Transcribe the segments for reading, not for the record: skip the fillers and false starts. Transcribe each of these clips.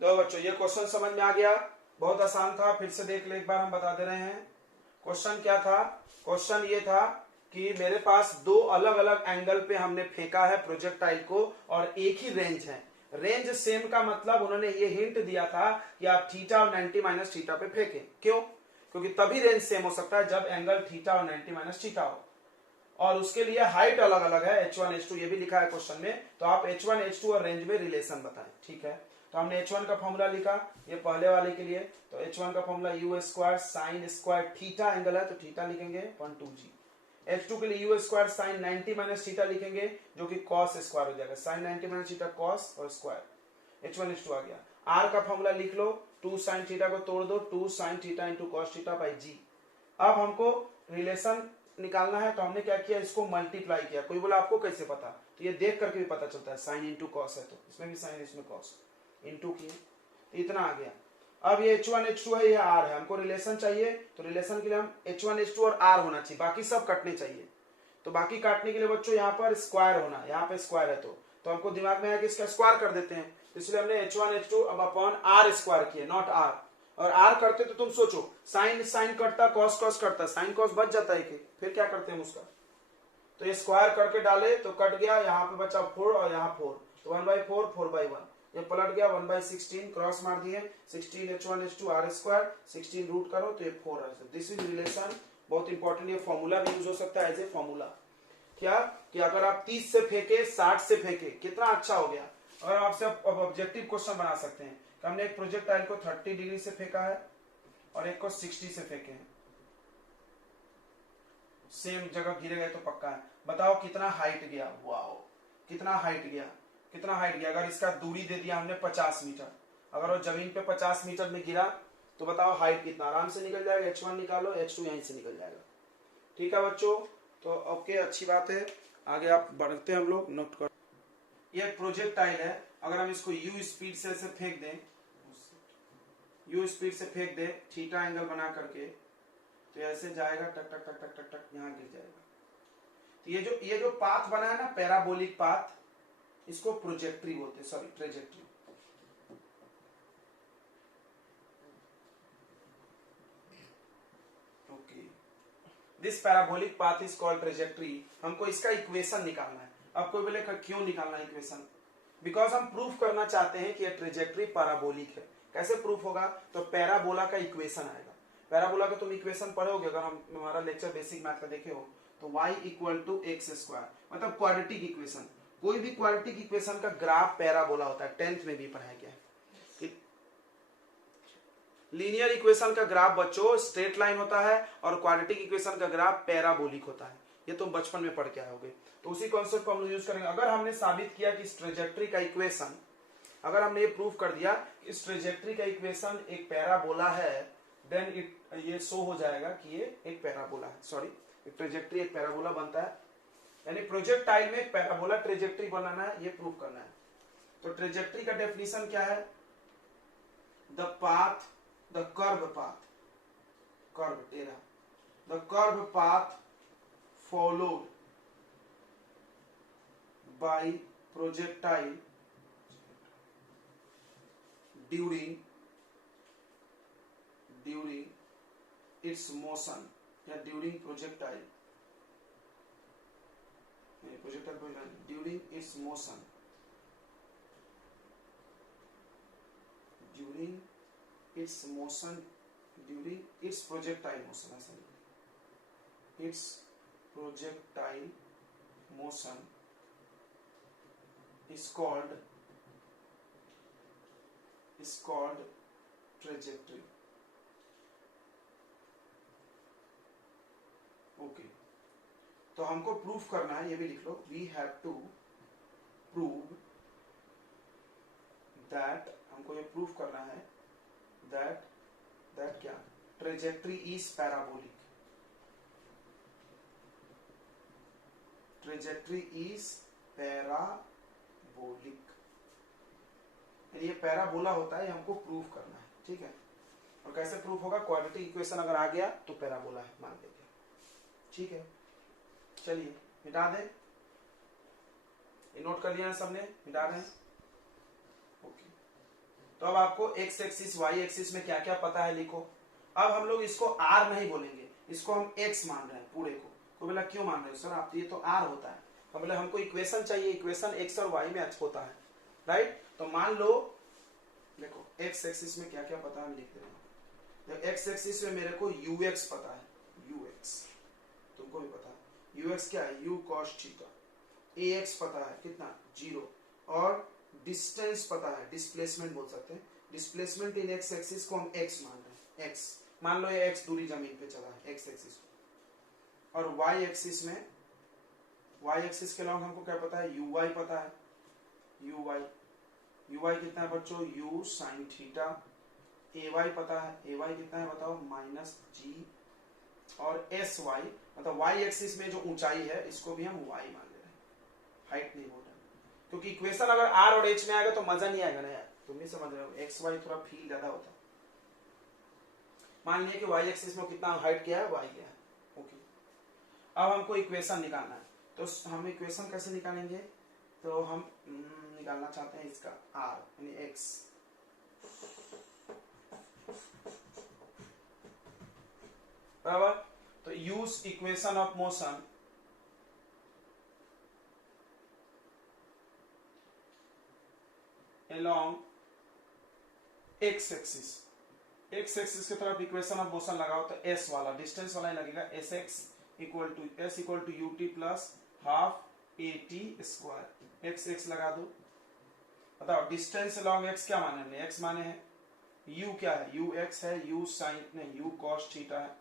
तो बच्चों ये क्वेश्चन समझ में आ गया, बहुत आसान था, फिर से देख ले एक बार, हम बता दे रहे हैं। क्वेश्चन क्या था? क्वेश्चन ये था कि मेरे पास दो अलग अलग एंगल पे हमने फेंका है प्रोजेक्टाइल को और एक ही रेंज है। रेंज सेम का मतलब उन्होंने ये हिंट दिया था कि आप थीटा और 90 माइनस थीटा पे फेंकें। क्यों? क्योंकि तभी रेंज सेम हो सकता है जब एंगल थीटा और 90 माइनस थीटा हो, और उसके लिए हाइट अलग अलग है, h1 h2 ये भी लिखा है क्वेश्चन में। तो आप h1 h2 और रेंज में रिलेशन बताएं। ठीक है, तो हमने h1 का फॉर्मूला लिखा ये पहले वाले के लिए। तो h1 का formula u square sine square theta, angle है तो थीटा लिखेंगे 1/2g। h2 के लिए u square sine 90 minus theta लिखेंगे जो कि cos स्क्वायर हो जाएगा, साइन 90 माइनस थीटा cos और स्क्वायर। h1 h2 आ गया। r का फॉर्मूला लिख लो, 2 साइन थीटा को तोड़ दो, 2 sine theta into cos theta by g. अब हमको रिलेशन निकालना है तो हमने क्या किया, इसको मल्टीप्लाई किया। कोई बोला आपको कैसे पता, तो ये देख करके भी पता चलता है, साइन इंटू कॉस है तो इसमें भी साइन इसमें कॉस, इंटू किए तो इतना आ गया। अब ये h1 h2 है, ये r है, हमको रिलेशन चाहिए, तो रिलेशन के लिए हम h1 h2 और r होना चाहिए, बाकी सब कटने चाहिए। तो बाकी काटने के लिए बच्चों यहाँ पर स्क्वायर होना, यहाँ पे स्क्वायर है तो हमको दिमाग में आया कि इसका स्क्वायर कर देते हैं, इसलिए हमने h1 h2 अब अपॉन r स्क्वायर किए, नॉट r। और r करते तो तुम सोचो, साइन साइन कटता, कॉस कॉस कटता, साइन कॉस बच जाता है कि फिर क्या करते हैं उसका, तो ये स्क्वायर करके डाले तो कट गया, यहाँ पे बचा 4 और यहाँ 4, तो 1/4 4/1, ये पलट गया 1/16, क्रॉस मार दिए, 16 h1 h2 r square, 16 root करो तो ये 4 है। दिस इज रिलेशन, बहुत इंपॉर्टेंट, ये फॉर्मूला भी यूज हो सकता है एज ए फॉर्मूला। क्या कि अगर आप 30 से फेंके 60 से फेंके, कितना अच्छा हो गया। और आपसे अब ऑब्जेक्टिव क्वेश्चन बना सकते हैं कि हमने एक प्रोजेक्टाइल को 30 डिग्री से फेंका है और एक को 60 से फेंके हैं, सेम जगह गिरे गए तो पक्का है। बताओ कितना हाइट गया, वाओ कितना हाइट गया, कितना हाइट गया। अगर इसका दूरी दे दिया हमने 50 मीटर, अगर वो जमीन पे 50 मीटर में गिरा तो बताओ हाइट कितना, आराम से निकल जाएगा। h1 निकालो, h2 यहीं से निकल जाएगा। ठीक है बच्चों, तो ओके अच्छी बात है, आगे आप बढ़ते हैं हम लोग, नोट कर। ये प्रोजेक्टाइल है, अगर हम इसको u स्पीड से ऐसे फेंक दें, u स्पीड से फेंक दें थीटा एंगल बना करके, तो ऐसे जाएगा टक टक टक टक टक टक, यहाँ गिर जाएगा। तो ये जो पाथ बना है ना, पैराबोलिक पाथ, इसको प्रोजेक्ट्री बोलते हैं, sorry trajectory. Okay, this parabolic path is called trajectory. हमको इसका इक्वेशन निकालना है। अब कोई बोले क्यों निकालना है इक्वेशन, बिकॉज हम प्रूफ करना चाहते हैं कि ये ट्रेजेक्ट्री पैराबोलिक है। कैसे प्रूफ होगा, तो पैराबोला का इक्वेशन आएगा। पैराबोला का तुम इक्वेशन पढ़ोगे, अगर हम हमारा लेक्चर बेसिक मैथ का देखे हो तो y = x², मतलब क्वाड्रेटिक इक्वेशन। कोई भी क्वाड्रेटिक इक्वेशन का ग्राफ पैराबोला होता है, 10th में भी पढ़ाया गया है। लीनियर इक्वेशन का ग्राफ बच्चों स्ट्रेट लाइन होता है और क्वाड्रेटिक इक्वेशन का ग्राफ पैराबोलिक होता है, ये तुम बचपन में पढ़ के आए होगे। तो उसी कॉन्सेप्ट को हम यूज करेंगे। अगर हमने साबित किया कि इस ट्रेजेक्ट्री का इक्वेशन, अगर हमने ये प्रूव कर दिया इस ट्रेजेक्ट्री का इक्वेशन एक पैराबोला है, देन ये शो हो जाएगा कि ये एक पैराबोला है। सॉरी, ट्रेजेक्ट्री एक पैराबोला बनता है, यानी प्रोजेक्टाइल में एक पैराबोला ट्रेजेक्ट्री बनाना है, ये प्रूव करना है। तो ट्रेजेक्ट्री का डेफिनेशन क्या है, the path, the curve path, curve टेढ़ा, the curve path followed by projectile during its motion, या during projectile during its motion, during its motion, during its projectile motion, ऐसा लिखो, its projectile motion is called trajectory. Okay, तो हमको proof करना है, ये भी लिख लो, we have to prove that, हमको ये प्रूफ करना है दैट क्या, trajectory is parabolic, trajectory is parabolic, ये पैराबोला होता है, हमको प्रूफ करना है। ठीक है, और कैसे प्रूफ होगा, क्वाड्रेटिक इक्वेशन अगर आ गया तो पैराबोला है मान लेंगे। ठीक है, चलिए मिटा दें, ये नोट कर लिया है सबने, मिटा रहे हैं। ओके, तो अब आपको एक्स एक्सिस वाई एक्सिस में क्या क्या पता है लिखो। अब हम लोग इसको आर नहीं बोलेंगे, इसको हम एक्स मान रहे हैं पूरे को। कोई बोला क्यों मान रहे हो सर आप, ये तो आर होता है। हम बोले हमको इक्वेशन चाहिए, इक्वेशन एक्स और वाई में होता है, राइट। तो मान लो देखो एक्स एक्सिस में क्या क्या पता है हम लिख रहे हैं। एक्स एक्सिस में मेरे को यू एक्स पता है, यू एक्स तुमको भी पता है। यू एक्स क्या है, you cos theta. A x पता है कितना, 0। और डिस्टेंस पता है, डिस्प्लेसमेंट बोल सकते हैं। डिस्प्लेसमेंट इन एक्स एक्सिस को हम एक्स मान रहे हैं, एक्स मान लो ये एक्स दूरी जमीन पे चला है एक्स एक्सिस। और वाई एक्सिस में, वाई एक्सिस के अलावा हमको क्या पता है, यू वाई पता है, यू वाई। यू वाई कितना है बच्चों, U sine theta. A Y पता है, ए वाई कितना है बताओ, माइनस जी। और एस वाई मतलब वाई एक्सिस में जो ऊंचाई है इसको भी हम वाई मान ले रहे हैं, हाइट नहीं बोल रहे, क्योंकि इक्वेशन अगर आर और एच में आएगा तो मजा नहीं आएगा ना यार, तुम नहीं समझ रहे हो। एक्स वाई थोड़ा फील ज्यादा होता है। मान लिया कि वाई एक्सिस में कितना हाइट किया है, वाई किया है, ओके। अब हमको इक्वेशन निकालना है, तो हम इक्वेशन कैसे निकालेंगे, तो हम निकालना चाहते हैं इसका आर यानी एक्स। बराबर, तो use equation of motion along x axis. x axis की तरफ इक्वेशन ऑफ मोशन लगाओ तो s वाला डिस्टेंस वाला ही लगेगा, S X equal to U T plus half A T square. X X लगा दो, बताओ डिस्टेंस अलॉन्ग x क्या माने हमने, x माने हैं, u क्या है, u x है, u साइन नहीं u cos थीटा है,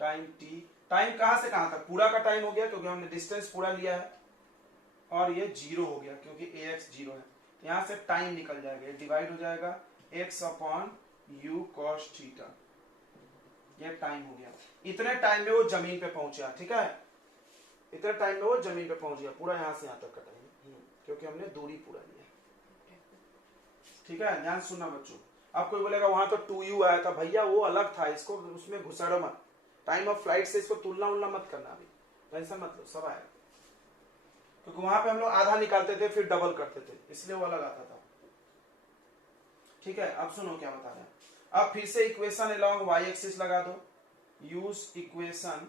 टाइम t। टाइम कहां से कहां तक, पूरा का टाइम हो गया क्योंकि हमने डिस्टेंस पूरा लिया है, और ये 0 हो गया क्योंकि ax 0 है। यहां से टाइम निकल जाएगा, ये डिवाइड हो जाएगा x upon U cos theta, ये टाइम हो गया। इतने टाइम में वो जमीन पे पहुंचा, ठीक है, इतने टाइम में वो जमीन पे पहुंच गया, पूरा यहां से यहां तक का टाइम, क्योंकि हमने दूरी पूरा लिया, ठीक है। ध्यान सुनना बच्चों। अब कोई बोलेगा वहां तो 2u आया था, भैया वो अलग था, इसको उसमें घुसाड़ो मत, टाइम ऑफ फ्लाइट से इसको तुलना उलना मत करना, अभी टेंशन मत लो, सब आएगा। क्योंकि वहां पे हम लोग आधा निकालते थे फिर डबल करते थे, इसलिए वो अलग आता था, ठीक है। अब सुनो क्या बता रहे हैं। अब फिर से इक्वेशन अलोंग वाई एक्सिस लगा दो, use equation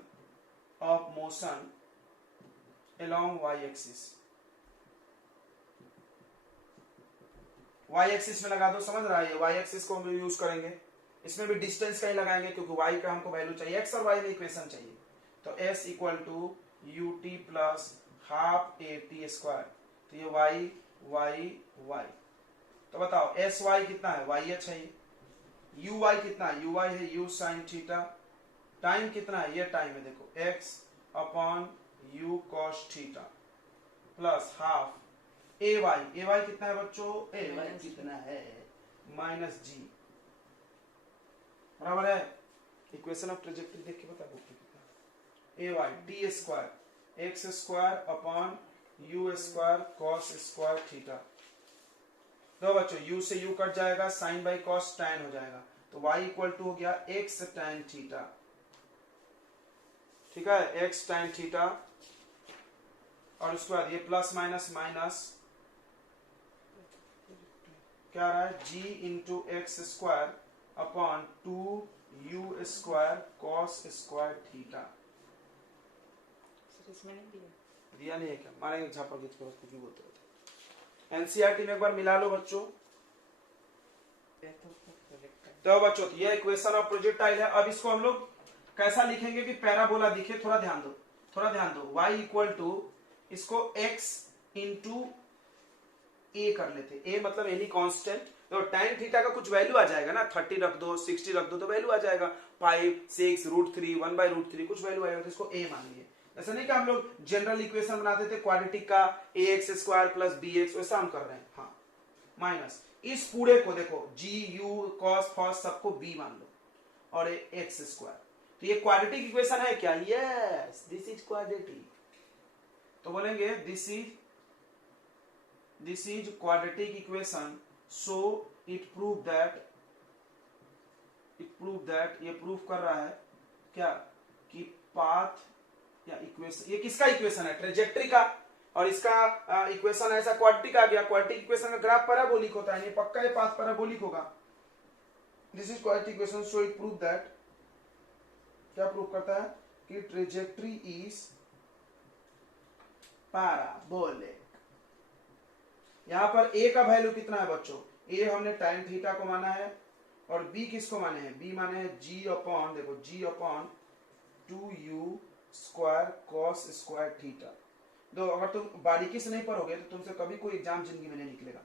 of motion along Y axis. Y axis में लगा दो, समझ रहा है, वाई एक्सिस को हम यूज करेंगे, इसमें भी डिस्टेंस का ही लगाएंगे क्योंकि वाई का हमको वैल्यू चाहिए, एक्स और वाई में इक्वेशन चाहिए। तो S equal to U T plus half A T square, तो ये वाई वाई वाई। तो बताओ एस वाई कितना है, वाई एच है, यू वाई कितना है, यू वाई है यू साइन थीटा। टाइम कितना है, ये टाइम है देखो X upon U cos theta plus half A Y कितना है बच्चों, ए वाई कितना है माइनस जी, बराबर है। इक्वेशन ऑफ ट्रेजेक्टरी देख के बता बुक कितना, a y t square x square upon u square cos square theta. तो बच्चों u से u कट जाएगा, साइन बाई कॉस टैन हो जाएगा, तो y इक्वल टू हो गया x टैन थीटा, ठीक है, x टैन थीटा। और उसके बाद ये प्लस माइनस माइनस क्या आ रहा है, g into x square upon 2u square cos square theta. दिया नहीं है क्या, मारेंगे झापड़ खींच के, उसको क्यों बोलते रहते। एनसीईआरटी में एक बार मिला लो बच्चों। तो बच्चों ये इक्वेशन ऑफ प्रोजेक्टाइल है। अब इसको हम लोग कैसा लिखेंगे कि पैराबोला दिखे, थोड़ा ध्यान दो, थोड़ा ध्यान दो। y इक्वल टू इसको x इंटू ए कर लेते, ए मतलब एनी कांस्टेंट, तो tan थीटा का कुछ वैल्यू आ जाएगा ना, 30 रख दो 60 रख दो तो वैल्यू आ जाएगा, 5 6 √3 1/√3 कुछ वैल्यू आएगा, तो इसको a मान लिए। ऐसा नहीं कि हम लोग जनरल इक्वेशन बनाते थे क्वाड्रेटिक का ax स्क्वायर प्लस bx, वैसा हम कर रहे हैं, हाँ। माइनस इस पूरे को देखो जी यू कॉस फॉस सबको b मान लो और एक्स स्क्वायर, तो ये क्वाड्रेटिक इक्वेशन है क्या, यस दिस इज क्वाड्रेटिक। तो बोलेंगे this is quadratic equation, so it prove that ये प्रूव कर रहा है क्या कि पाथ या इक्वेशन, ये किसका इक्वेशन है, ट्रेजेक्ट्री का, और इसका इक्वेशन ऐसा क्वाड्रेटिक आ गया। क्वाड्रेटिक इक्वेशन का ग्राफ पैराबोलिक होता है, ये पक्का ये पाथ पैराबोलिक होगा। This is quadratic equation, so it prove that, क्या प्रूव करता है कि ट्रेजेक्ट्री इज पैराबोलिक। यहां पर ए का वैल्यू कितना है बच्चों, ए हमने tan थीटा को माना है और बी किसको माने हैं, बी माने हैं g अपॉन, देखो g upon 2u square cos square theta. तो अगर तुम बारीकी से नहीं पढ़ोगे तो तुमसे कभी कोई एग्जाम जिंदगी में नहीं निकलेगा।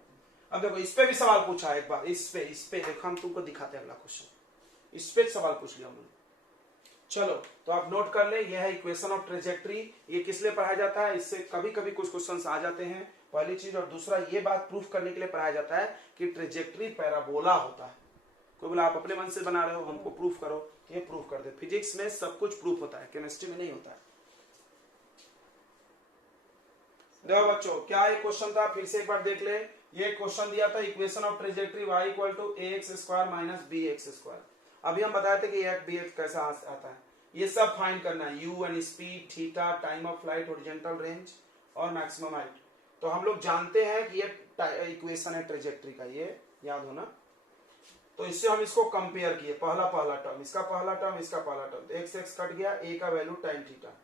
अब देखो इस पे भी सवाल पूछा है एक बार, इस पे देखो हम तुमको दिखाते हैं अगला क्वेश्चन, इस पे सवाल पूछ लिया हमने। चलो तो आप नोट कर ले, यह है इक्वेशन ऑफ ट्रेजेक्ट्री। ये किस लिए पढ़ाया जाता है, इससे कभी कभी कुछ क्वेश्चंस आ जाते हैं, पहली चीज। और दूसरा ये बात प्रूफ करने के लिए पढ़ाया जाता है कि ट्रेजेक्ट्री पैराबोला होता है। कोई बोला आप अपने मन से बना रहे हो, हमको प्रूफ करो, ये प्रूफ कर दे। फिजिक्स में सब कुछ प्रूफ होता है, केमिस्ट्री में नहीं होता है। देखो बच्चों क्या ये क्वेश्चन था, फिर से एक बार देख ले। ये क्वेश्चन दिया था equation of trajectory y equal to ax square minus bx square. अभी हम बताए थे कि a bx कैसा आता है, ये सब फाइंड करना है, u and speed, theta, time of flight, horizontal range और मैक्सिमम हाइट। तो हम लोग जानते हैं कि ये इक्वेशन है ट्रेजेक्ट्री का, ये याद होना। तो इससे हम इसको कंपेयर किए, पहला टर्म, इसका पहला टर्म, इसका पहला टर्म, तो x कट गया, a का वैल्यू tan थीटा।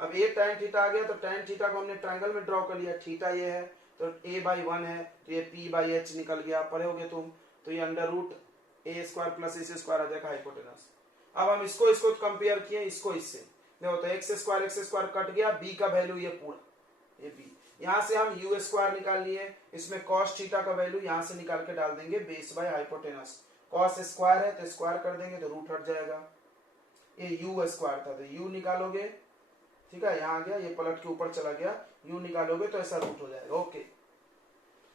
अब a tan थीटा आ गया तो tan थीटा को हमने ट्रायंगल में ड्रॉ कर लिया, थीटा ये है तो a/1 है, तो ये p/h निकल गया, पढ़ोगे तुम तो ये under root a square plus s square आ जाएगा हाइपोटेनस। अब हम इसको कंपेयर किए, इसको इससे, देखो तो x स्क्वायर कट गया, b का वैल्यू ये पूरा, ये b, यहां से हम u स्क्वायर निकाल लिए, इसमें cos थीटा का वैल्यू यहां से निकाल के डाल देंगे base by hypotenuse. cos square है तो स्क्वायर कर देंगे तो रूट हट जाएगा, ये u स्क्वायर था तो u निकालोगे, ठीक है, यहाँ आ गया, ये पलट के ऊपर चला गया, u निकालोगे तो ऐसा रूट हो जाएगा। ओके,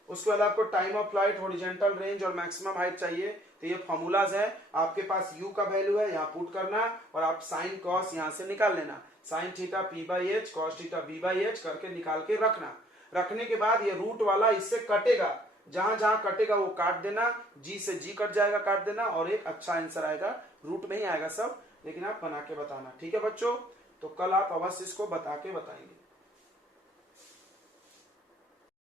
उसके बाद आपको time of flight, horizontal range और मैक्सिमम हाइट चाहिए, तो ये फॉर्मूलाज है। आपके पास u का वैल्यू है, यहाँ पुट करना और आप साइन कॉस यहाँ से निकाल लेना, sine theta p/h, cos theta b/h करके निकाल के रखना। रखने के बाद ये रूट वाला इससे कटेगा, जहां जहां कटेगा वो काट देना, g से g कट जाएगा, काट देना, और एक अच्छा आंसर आएगा। रूट में ही आएगा सब, लेकिन आप बना के बताना, ठीक है बच्चों। तो कल आप अवश्य इसको बता के बताएंगे।